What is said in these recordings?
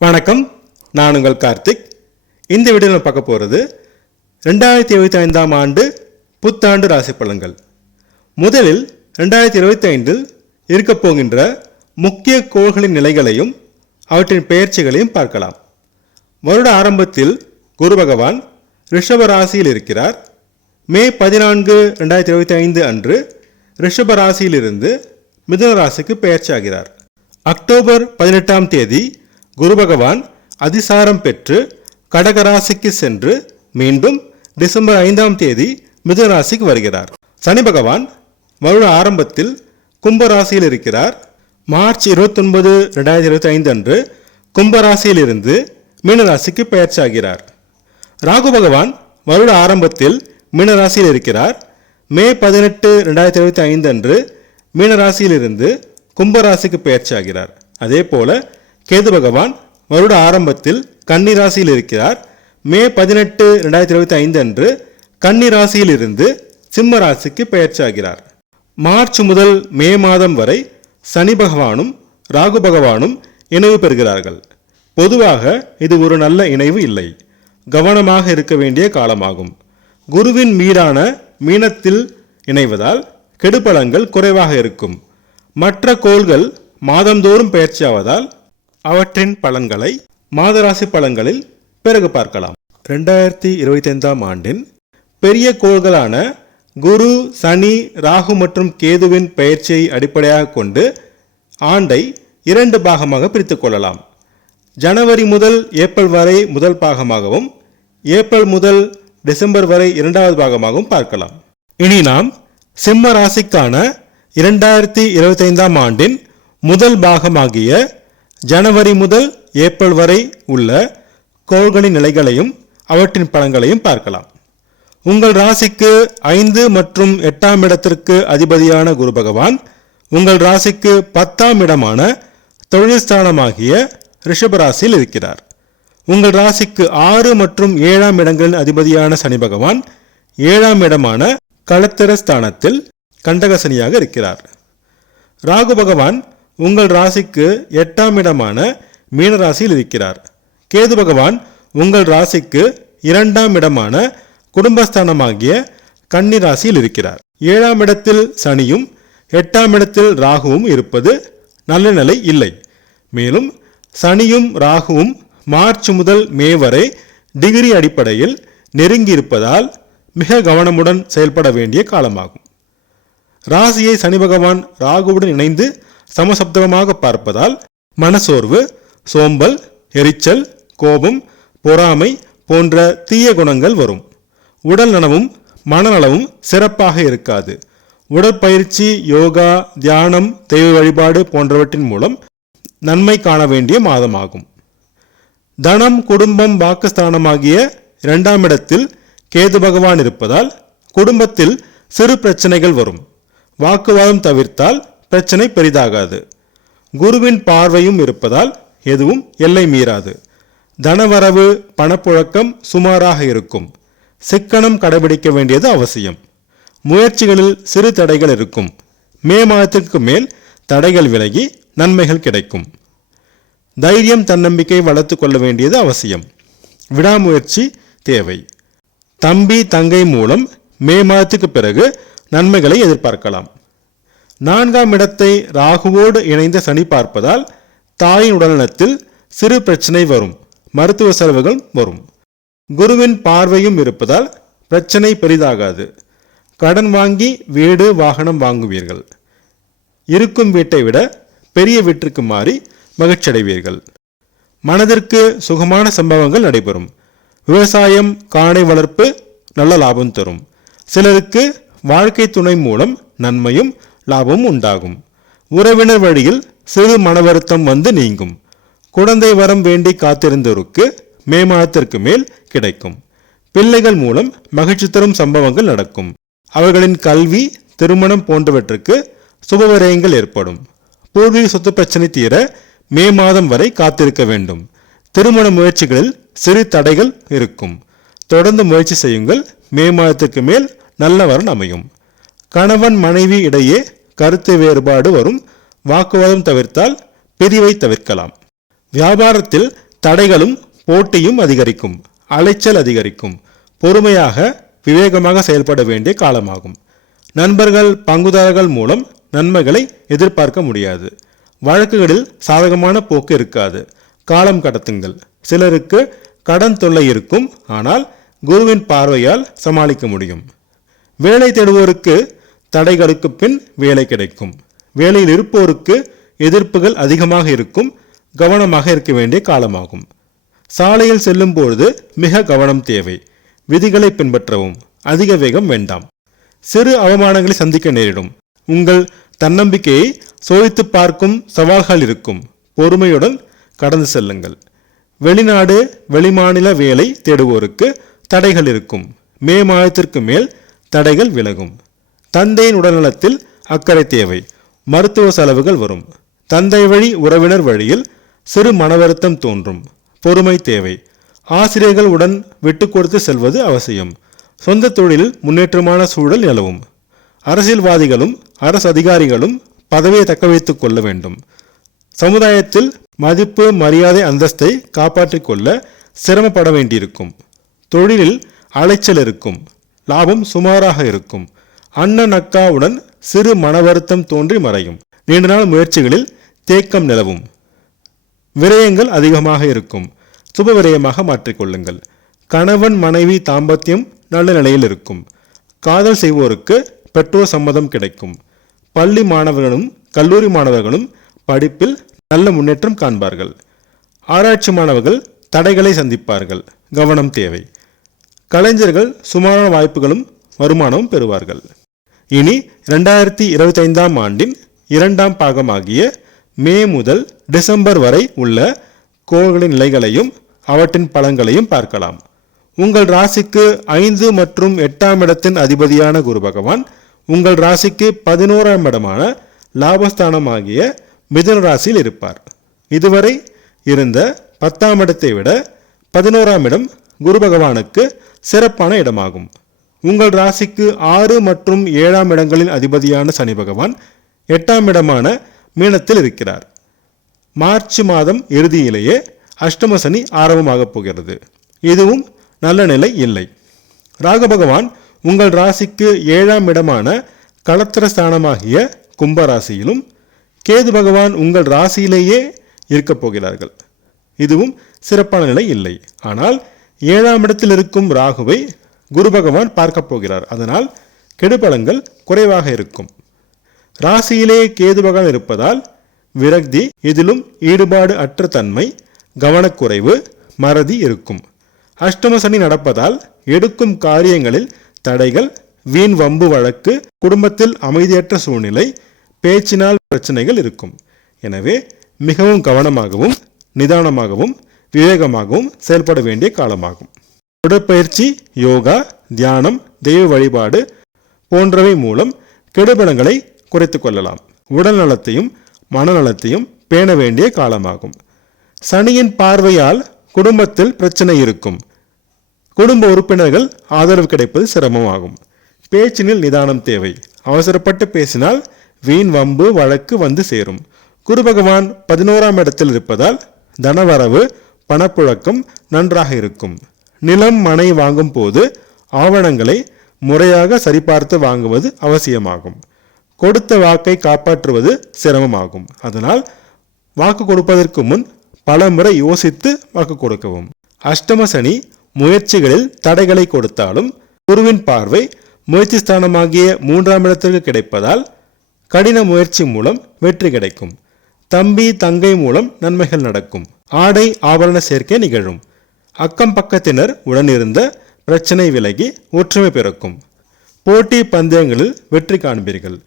வணக்கம், நான் உங்கள் கார்த்திக். இந்த வீடியோவில் பார்க்க போகிறது 2025ஆம் ஆண்டு புத்தாண்டு ராசி பலன்கள். முதலில் 2025இல் இருக்கப் போகின்ற முக்கிய கோள்களின் நிலைகளையும் அவற்றின் பெயர்ச்சிகளையும் பார்க்கலாம். வருட ஆரம்பத்தில் குரு பகவான் ரிஷப ராசியில் இருக்கிறார். மே 14, 2025 அன்று ரிஷப ராசியிலிருந்து மிதுன ராசிக்கு பெயர்ச்சியாகிறார். அக்டோபர் 18ஆம் தேதி குரு பகவான் அதிசாரம் பெற்று கடகராசிக்கு சென்று மீண்டும் டிசம்பர் 5ஆம் தேதி மிதுன ராசிக்கு வருகிறார். சனி பகவான் வருட ஆரம்பத்தில் கும்பராசியில் இருக்கிறார். மார்ச் 29, 2025 அன்று கும்பராசியிலிருந்து மீனராசிக்கு பெயர்ச்சியாகிறார். ராகு பகவான் வருட ஆரம்பத்தில் மீனராசியில் இருக்கிறார். மே 18, 2025 அன்று மீனராசியிலிருந்து கும்பராசிக்கு பெயர்ச்சியாகிறார். அதே போல கேது பகவான் வருட ஆரம்பத்தில் கன்னி ராசியில் இருக்கிறார். மே 18, 2025 அன்று கன்னி ராசியில் இருந்து சிம்ம ராசிக்கு பெயர்ச்சியாகிறார். மார்ச் முதல் மே மாதம் வரை சனி பகவானும் ராகு பகவானும் இணைவு பெறுகிறார்கள். பொதுவாக இது ஒரு நல்ல இணைவு இல்லை. கவனமாக இருக்க வேண்டிய காலமாகும். குருவின் மீதான மீனத்தில் இணைவதால் கெடுபலங்கள் குறைவாக இருக்கும். மற்ற கோள்கள் மாதந்தோறும் பெயர்ச்சியாவதால் அவற்றின் பலன்களை மாதராசி பலன்களில் பிறகு பார்க்கலாம். 2025ஆம் ஆண்டின் பெரிய கோள்களான குரு, சனி, ராகு மற்றும் கேதுவின் பெயர்ச்சியை அடிப்படையாக கொண்டு ஆண்டை 2 பாகமாக பிரித்துக் கொள்ளலாம். ஜனவரி முதல் ஏப்ரல் வரை முதல் பாகமாகவும், ஏப்ரல் முதல் டிசம்பர் வரை 2வது பாகமாகவும் பார்க்கலாம். இனி நாம் சிம்ம ராசிக்கான 2025ஆம் ஆண்டின் முதல் பாகமாகிய ஜனவரி முதல் ஏப்ரல் வரை உள்ள கோள்களின் நிலைகளையும் அவற்றின் பலன்களையும் பார்க்கலாம். உங்கள் ராசிக்கு 5 மற்றும் 8ஆம் இடத்திற்கு அதிபதியான குரு பகவான் உங்கள் ராசிக்கு 10ஆம் இடமான தொழில் ஸ்தானமாகிய ரிஷபராசியில் இருக்கிறார். உங்கள் ராசிக்கு 6 மற்றும் 7ஆம் இடங்களின் அதிபதியான சனி பகவான் 7ஆம் இடமான களத்திர ஸ்தானத்தில் கண்டகசனியாக இருக்கிறார். ராகு பகவான் உங்கள் ராசிக்கு 8ஆம் இடமான மீனராசியில் இருக்கிறார். கேது பகவான் உங்கள் ராசிக்கு 2ஆம் இடமான குடும்பஸ்தானமாகிய கன்னி ராசியில் இருக்கிறார். 7ஆம் இடத்தில் சனியும் 8ஆம் இடத்தில் ராகுவும் இருப்பது நல்ல நிலை இல்லை. மேலும் சனியும் ராகுவும் மார்ச் முதல் மே வரை டிகிரி அடிப்படையில் நெருங்கி இருப்பதால் மிக கவனமுடன் செயல்பட வேண்டிய காலமாகும். ராசியை சனி பகவான் ராகுவுடன் இணைந்து சமசப்தமாக பார்ப்பதால் மனசோர்வு, சோம்பல், எரிச்சல், கோபம், பொறாமை போன்ற தீய குணங்கள் வரும். உடல் நலமும் மனநலமும் சிறப்பாக இருக்காது. உடற்பயிற்சி, யோகா, தியானம், தெய்வ வழிபாடு போன்றவற்றின் மூலம் நன்மை காண வேண்டிய மாதமாகும். தனம், குடும்பம், வாக்குஸ்தானமாகிய 2ஆம் இடத்தில் கேது பகவான் இருப்பதால் குடும்பத்தில் சிறு பிரச்சனைகள் வரும். வாக்குவாதம் தவிர்த்தால் பிரச்சனை பெரிதாகாது. குருவின் பார்வையும் இருப்பதால் எதுவும் எல்லை மீறாது. தனவரவு, பணப்புழக்கம் சுமாராக இருக்கும். சிக்கனம் கடைபிடிக்க வேண்டியது அவசியம். முயற்சிகளில் சிறு தடைகள் இருக்கும். மே மாதத்திற்கு மேல் தடைகள் விலகி நன்மைகள் கிடைக்கும். தைரியம், தன்னம்பிக்கை வளர்த்து கொள்ள வேண்டியது அவசியம். விடாமுயற்சி தேவை. தம்பி, தங்கை மூலம் மே மாதத்துக்கு பிறகு நன்மைகளை எதிர்பார்க்கலாம். 4ஆம் இடத்தை ராகுவோடு இணைந்த சனி பார்ப்பதால் தாயின் உடல்நலத்தில் சிறு பிரச்சனை வரும். மருத்துவ செலவுகள் வரும். குருவின் பார்வையும் இருப்பதால் பிரச்சனை பெரிதாகாது. கடன் வாங்கி வீடு, வாகனம் வாங்குவீர்கள். இருக்கும் வீட்டை விட பெரிய வீட்டிற்கு மாறி மகிழ்ச்சியடைவீர்கள். மனதிற்கு சுகமான சம்பவங்கள் நடைபெறும். விவசாயம், காணை வளர்ப்பு நல்ல லாபம் தரும். சிலருக்கு வாழ்க்கை துணை மூலம் நன்மையும் லாபமும் உண்டாகும். உறவினர் வழியில் சிறு மன வருத்தம் வந்து நீங்கும். குழந்தை வரம் வேண்டி காத்திருந்தோருக்கு மே மாதத்திற்கு மேல் கிடைக்கும். பிள்ளைகள் மூலம் மகிழ்ச்சி தரும் சம்பவங்கள் நடக்கும். அவர்களின் கல்வி, திருமணம் போன்றவற்றுக்கு சுபவிரயங்கள் ஏற்படும். பூர்வீக சொத்து பிரச்சனை தீர மே மாதம் வரை காத்திருக்க வேண்டும். திருமண முயற்சிகளில் சிறு தடைகள் இருக்கும். தொடர்ந்து முயற்சி செய்யுங்கள். மே மாதத்திற்கு மேல் நல்ல வரன் அமையும். கணவன் மனைவி இடையே கருத்து வேறுபாடு வரும். வாக்குவாதம் தவிர்த்தால் பிரிவை தவிர்க்கலாம். வியாபாரத்தில் தடைகளும் போட்டியும் அதிகரிக்கும், அலைச்சல் அதிகரிக்கும். பொறுமையாக விவேகமாக செயல்பட வேண்டிய காலமாகும். நண்பர்கள் பங்குதாரர்கள் மூலம் நன்மைகளை எதிர்பார்க்க முடியாது. வழக்குகளில் சாதகமான போக்கு இருக்காது. காலம் கடத்துங்கள். சிலருக்கு கடன் தொல்லை இருக்கும், ஆனால் குருவின் பார்வையால் சமாளிக்க முடியும். வேலை தேடுவோருக்கு தடைகளுக்கு பின் வேலை கிடைக்கும். வேலையில் இருப்போருக்கு எதிர்ப்புகள் அதிகமாக இருக்கும். கவனமாக இருக்க வேண்டிய காலமாகும். சாலையில் செல்லும் பொழுது மிக கவனம் தேவை. விதிகளை பின்பற்றவும். அதிக வேகம் வேண்டாம். சிறு அவமானங்களை சந்திக்க நேரிடும். உங்கள் தன்னம்பிக்கையை சோதித்து பார்க்கும் சவால்கள் இருக்கும். பொறுமையுடன் கடந்து செல்லுங்கள். வெளிநாடு வெளிமாநில வேலை தேடுவோருக்கு தடைகள் இருக்கும். மே மாதத்திற்கு மேல் தடைகள் விலகும். தந்தையின் உடல்நலத்தில் அக்கறை தேவை. மருத்துவ செலவுகள் வரும். தந்தை வழி உறவினர் வழியில் சிறு மனவருத்தம் தோன்றும். பொறுமை தேவை. ஆசிரியர்கள் உடன் விட்டு கொடுத்து செல்வது அவசியம். சொந்த தொழிலில் முன்னேற்றமான சூழல் நிலவும். அரசியல்வாதிகளும் அரசு அதிகாரிகளும் பதவியை தக்க வைத்துக் கொள்ள வேண்டும். சமுதாயத்தில் மதிப்பு மரியாதை அந்தஸ்தை காப்பாற்றிக் கொள்ள சிரமப்பட வேண்டியிருக்கும். தொழிலில் அலைச்சல் இருக்கும். லாபம் சுமாராக இருக்கும். அண்ணன் அக்காவுடன் சிறு மனவருத்தம் தோன்றி மறையும். நீண்ட நாள் முயற்சிகளில் தேக்கம் நிலவும். விரயங்கள் அதிகமாக இருக்கும். சுப விரயமாக மாற்றிக்கொள்ளுங்கள். கணவன் மனைவி தாம்பத்தியம் நல்ல நிலையில் இருக்கும். காதல் செய்வோருக்கு பெற்றோர் சம்மதம் கிடைக்கும். பள்ளி மாணவர்களும் கல்லூரி மாணவர்களும் படிப்பில் நல்ல முன்னேற்றம் காண்பார்கள். ஆராய்ச்சி மாணவர்கள் தடைகளை சந்திப்பார்கள். கவனம் தேவை. கலைஞர்கள் சுமாரான வாய்ப்புகளும் வருமானமும் பெறுவார்கள். இனி 2025ஆம் ஆண்டின் 2ஆம் பாகமாகிய மே முதல் டிசம்பர் வரை உள்ள கோள்களின் நிலைகளையும் அவற்றின் பலன்களையும் பார்க்கலாம். உங்கள் ராசிக்கு 5 மற்றும் 8ஆம் இடத்தின் அதிபதியான குரு பகவான் உங்கள் ராசிக்கு 11ஆம் இடமான லாபஸ்தானமாகிய மிதுன ராசியில் இருப்பார். இதுவரை இருந்த 10ஆம் இடத்தை விட 11ஆம் இடம் குரு பகவானுக்கு சிறப்பான இடமாகும். உங்கள் ராசிக்கு 6 மற்றும் 7ஆம் இடங்களின் அதிபதியான சனி பகவான் 8ஆம் இடமான மீனத்தில் இருக்கிறார். மார்ச் மாதம் இறுதியிலேயே அஷ்டம சனி ஆரம்பமாகப் போகிறது. இதுவும் நல்ல நிலை இல்லை. ராகு பகவான் உங்கள் ராசிக்கு 7ஆம் இடமான களத்திர ஸ்தானமாகிய கும்பராசியிலும், கேது பகவான் உங்கள் ராசியிலேயே இருக்கப் போகிறார்கள். இதுவும் சிறப்பான நிலை இல்லை. ஆனால் 7ஆம் இடத்தில் இருக்கும் ராகுவை குரு பகவான் பார்க்க போகிறார். அதனால் கெடுபலங்கள் குறைவாக இருக்கும். ராசியிலே கேது பகவான் இருப்பதால் விரக்தி, இதிலும் ஈடுபாடு அற்ற தன்மை, கவனக்குறைவு, மறதி இருக்கும். அஷ்டம சனி நடப்பதால் எடுக்கும் காரியங்களில் தடைகள், வீண் வம்பு வழக்கு, குடும்பத்தில் அமைதியற்ற சூழ்நிலை, பேச்சினால் பிரச்சனைகள் இருக்கும். எனவே மிகவும் கவனமாகவும் நிதானமாகவும் விவேகமாகவும் செயல்பட வேண்டிய காலமாகும். உடற்பயிற்சி, யோகா, தியானம், தெய்வ வழிபாடு போன்றவை மூலம் கெடுபலங்களை குறைத்து கொள்ளலாம். உடல் நலத்தையும் மனநலத்தையும் பேண வேண்டிய காலமாகும். சனியின் பார்வையால் குடும்பத்தில் பிரச்சனை இருக்கும். குடும்ப உறுப்பினர்கள் ஆதரவு கிடைப்பது சிரமமாகும். பேச்சினில் நிதானம் தேவை. அவசரப்பட்டு பேசினால் வீண் வம்பு வழக்கு வந்து சேரும். குரு பகவான் 11ஆம் இடத்தில் இருப்பதால் தனவரவு, பணப்புழக்கம் நன்றாக இருக்கும். நிலம் மனை வாங்கும் போது ஆவணங்களை முறையாக சரிபார்த்து வாங்குவது அவசியமாகும். கொடுத்த வாக்கை காப்பாற்றுவது சிரமமாகும். அதனால் வாக்கு கொடுப்பதற்கு முன் பல முறை யோசித்து வாக்கு கொடுக்கவும். அஷ்டம சனி முயற்சிகளில் தடைகளை கொடுத்தாலும் குருவின் பார்வை முயற்சி ஸ்தானமாகிய 3ஆம் இடத்திற்கு கிடைப்பதால் கடின முயற்சி மூலம் வெற்றி கிடைக்கும். தம்பி தங்கை மூலம் நன்மைகள் நடக்கும். ஆடை ஆபரண சேர்க்கை நிகழும். அக்கம் பக்கத்தினர் உடனிருந்த பிரச்சனை விலகி ஒற்றுமை பிறக்கும். போட்டி பந்தயங்களில் வெற்றி காண்பீர்கள்.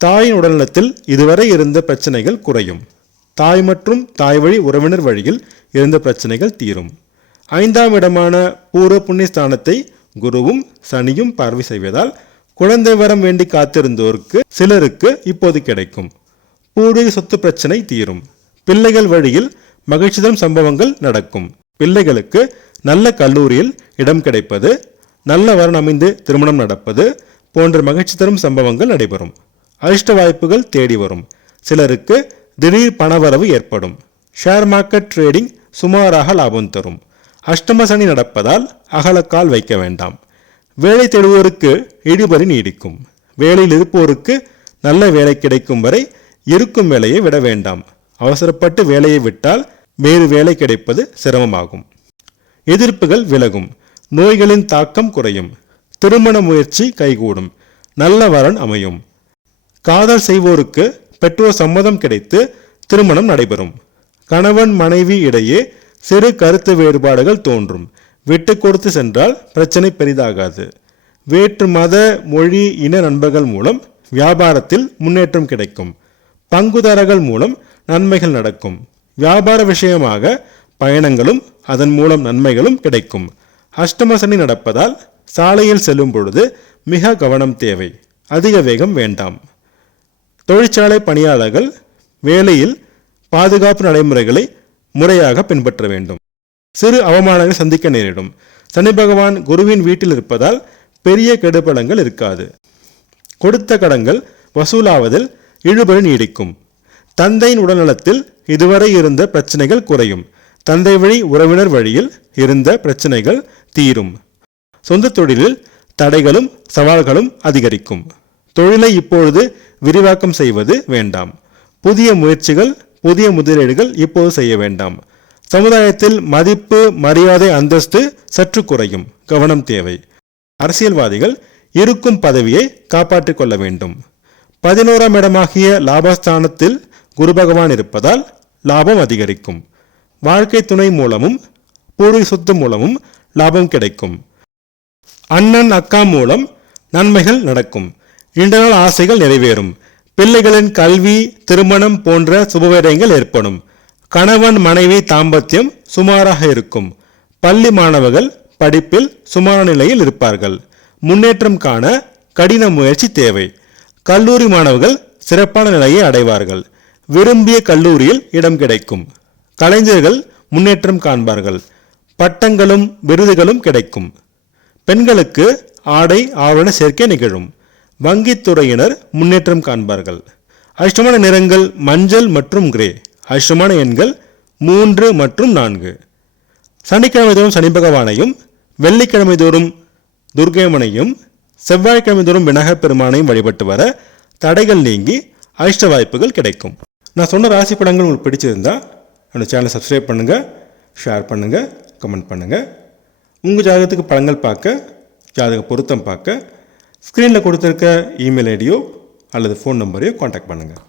தாயின் உடல்நலத்தில் இதுவரை இருந்த பிரச்சனைகள் குறையும். தாய் மற்றும் தாய் வழி உறவினர் வழியில் இருந்த பிரச்சனைகள் தீரும். 5ஆம் இடமான பூர்வ புண்ணிய ஸ்தானத்தை குருவும் சனியும் பார்வை செய்வதால் குழந்தை வரம் வேண்டி காத்திருந்தோருக்கு சிலருக்கு இப்போது கிடைக்கும். பூர்வீக சொத்து பிரச்சனை தீரும். பிள்ளைகள் வழியில் மகிழ்ச்சி தரும் சம்பவங்கள் நடக்கும். பிள்ளைகளுக்கு நல்ல கல்லூரியில் இடம் கிடைப்பது, நல்ல வரன் அமைந்து திருமணம் நடப்பது போன்ற மகிழ்ச்சி தரும் சம்பவங்கள் நடைபெறும். அதிர்ஷ்ட வாய்ப்புகள் தேடி வரும். சிலருக்கு திடீர் பணவரவு ஏற்படும். ஷேர் மார்க்கெட் ட்ரேடிங் சுமாராக லாபம் தரும். அஷ்டம சனி நடப்பதால் அகலக்கால் வைக்க வேண்டாம். வேலை தேடுவோருக்கு இழுபறி நீடிக்கும். வேலையில் இருப்போருக்கு நல்ல வேலை கிடைக்கும் வரை இருக்கும் வேலையை விட வேண்டாம். அவசரப்பட்டு வேலையை விட்டால் வேறு வேலை கிடைப்பது சிரமமாகும். எதிர்ப்புகள் விலகும். நோய்களின் தாக்கம் குறையும். திருமண முயற்சி கைகூடும். நல்ல வரன் அமையும். காதல் செய்வோருக்கு பெற்றோர் சம்மதம் கிடைத்து திருமணம் நடைபெறும். கணவன் மனைவி இடையே சிறு கருத்து வேறுபாடுகள் தோன்றும். விட்டு கொடுத்து சென்றால் பிரச்சனை பெரிதாகாது. வேற்று மத மொழி இன நண்பர்கள் மூலம் வியாபாரத்தில் முன்னேற்றம் கிடைக்கும். பங்குதாரர்கள் மூலம் நன்மைகள் நடக்கும். வியாபார விஷயமாக பயணங்களும் அதன் மூலம் நன்மைகளும் கிடைக்கும். அஷ்டம சனி நடப்பதால் சாலையில் செல்லும் பொழுது மிக கவனம் தேவை. அதிக வேகம் வேண்டாம். தொழிற்சாலை பணியாளர்கள் வேலையில் பாதுகாப்பு நடைமுறைகளை முறையாக பின்பற்ற வேண்டும். சிறு அவமானங்களை சந்திக்க நேரிடும். சனி பகவான் குருவின் வீட்டில் இருப்பதால் பெரிய கெடுபலங்கள் இருக்காது. கொடுத்த கடன்கள் வசூலாவதில் இழுபறி நீடிக்கும். தந்தையின் உடல்நலத்தில் இதுவரை இருந்த பிரச்சனைகள் குறையும். தந்தை வழி உறவினர் வழியில் இருந்த பிரச்சனைகள் தீரும். சொந்த தொழிலில் தடைகளும் சவால்களும் அதிகரிக்கும். தொழிலை இப்பொழுது விரிவாக்கம் செய்வது வேண்டாம். புதிய முயற்சிகள் புதிய முதலீடுகள் இப்போது செய்ய வேண்டாம். சமுதாயத்தில் மதிப்பு மரியாதை அந்தஸ்து சற்று குறையும். கவனம் தேவை. அரசியல்வாதிகள் இருக்கும் பதவியை காப்பாற்றிக் கொள்ள வேண்டும். 11ஆம் இடமாகிய லாபஸ்தானத்தில் குரு பகவான் இருப்பதால் லாபம் அதிகரிக்கும். வாழ்க்கை துணை மூலமும் பூர்வீக சொத்து மூலமும் லாபம் கிடைக்கும். அண்ணன் அக்கா மூலம் நன்மைகள் நடக்கும். நீண்ட நாள் ஆசைகள் நிறைவேறும். பிள்ளைகளின் கல்வி திருமணம் போன்ற சுபவிரயங்கள் ஏற்படும். கணவன் மனைவி தாம்பத்தியம் சுமாராக இருக்கும். பள்ளி மாணவர்கள் படிப்பில் சுமார நிலையில் இருப்பார்கள். முன்னேற்றம் காண கடின முயற்சி தேவை. கல்லூரி மாணவர்கள் சிறப்பான நிலையை அடைவார்கள். விரும்பிய கல்லூரியில் இடம் கிடைக்கும். கலைஞர்கள் முன்னேற்றம் காண்பார்கள். பட்டங்களும் விருதுகளும் கிடைக்கும். பெண்களுக்கு ஆடை ஆவண சேர்க்கை நிகழும். வங்கித்துறையினர் முன்னேற்றம் காண்பார்கள். அதிர்ஷ்டமான நிறங்கள் மஞ்சள் மற்றும் கிரே. அதிர்ஷ்டமான எண்கள் 3 மற்றும் 4. சனிக்கிழமை தோறும் சனி பகவானையும் வெள்ளிக்கிழமை தோறும் துர்க்கையம்மனையும் செவ்வாய்க்கிழமை தோறும் விநாயகர் பெருமானையும் வழிபட்டு வர தடைகள் நீங்கி அதிர்ஷ்ட வாய்ப்புகள் கிடைக்கும். நான் சொன்ன ராசி படங்கள் உங்களுக்கு பிடிச்சிருந்தா என்னோட சேனலை சப்ஸ்கிரைப் பண்ணுங்கள், ஷேர் பண்ணுங்கள், கமெண்ட் பண்ணுங்கள். உங்கள் ஜாதகத்துக்கு படங்கள் பார்க்க, ஜாதக பொருத்தம் பார்க்க ஸ்க்ரீனில் கொடுத்துருக்க இமெயில் ஐடியோ அல்லது ஃபோன் நம்பரையோ காண்டாக்ட் பண்ணுங்கள்.